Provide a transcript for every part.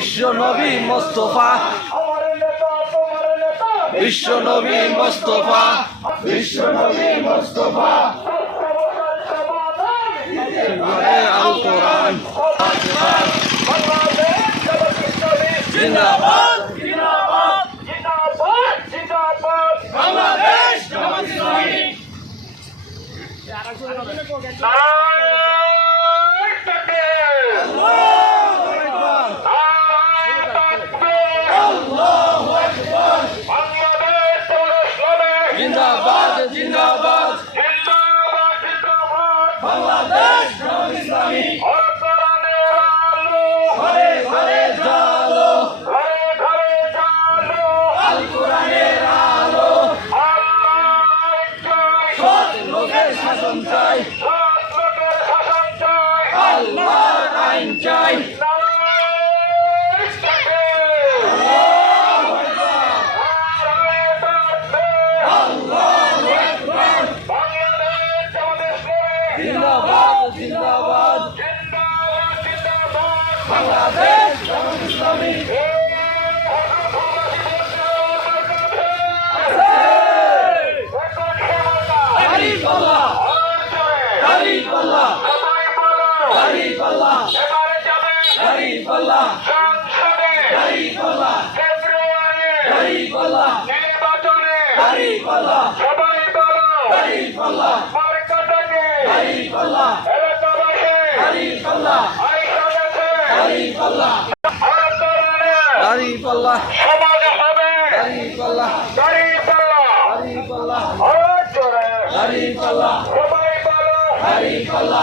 বিশ্ব নবী মোস্তফা। বিশ্ব নবী মোস্তফা। বিশ্ব নবী মোস্তফা। আল enjoy. Now. খোলা সংসদে গাড়ি খোলা ফেব্রুয়ারি গাড়ি খোলা নির্বাচনে গাড়ি খোলা সবাই বলো। গাড়ি খোলা মার্কেটে গাড়ি খোলা এলাকাবাসী গাড়ি খোলা আইসদেশে গাড়ি খোলা গাড়ি খোলা সমাজ হবে। গাড়ি খোলা গাড়ি খোলা গাড়ি খোলা গাড়ি খোলা সবাই বলো। গাড়ি খোলা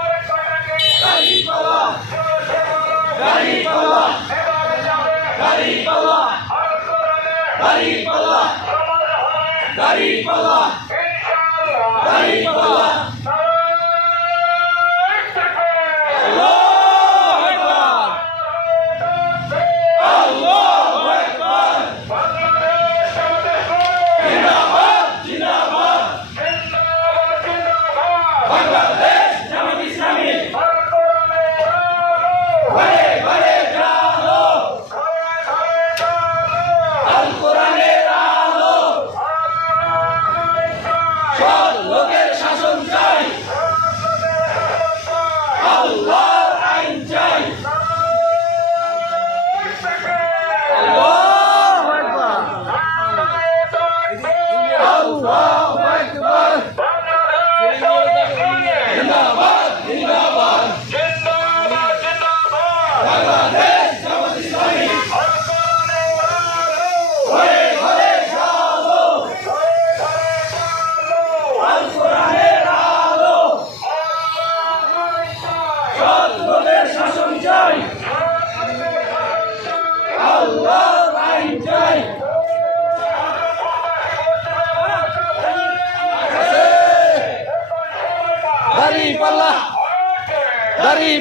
जिंदाबाद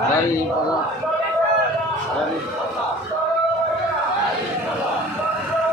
Dari, dari.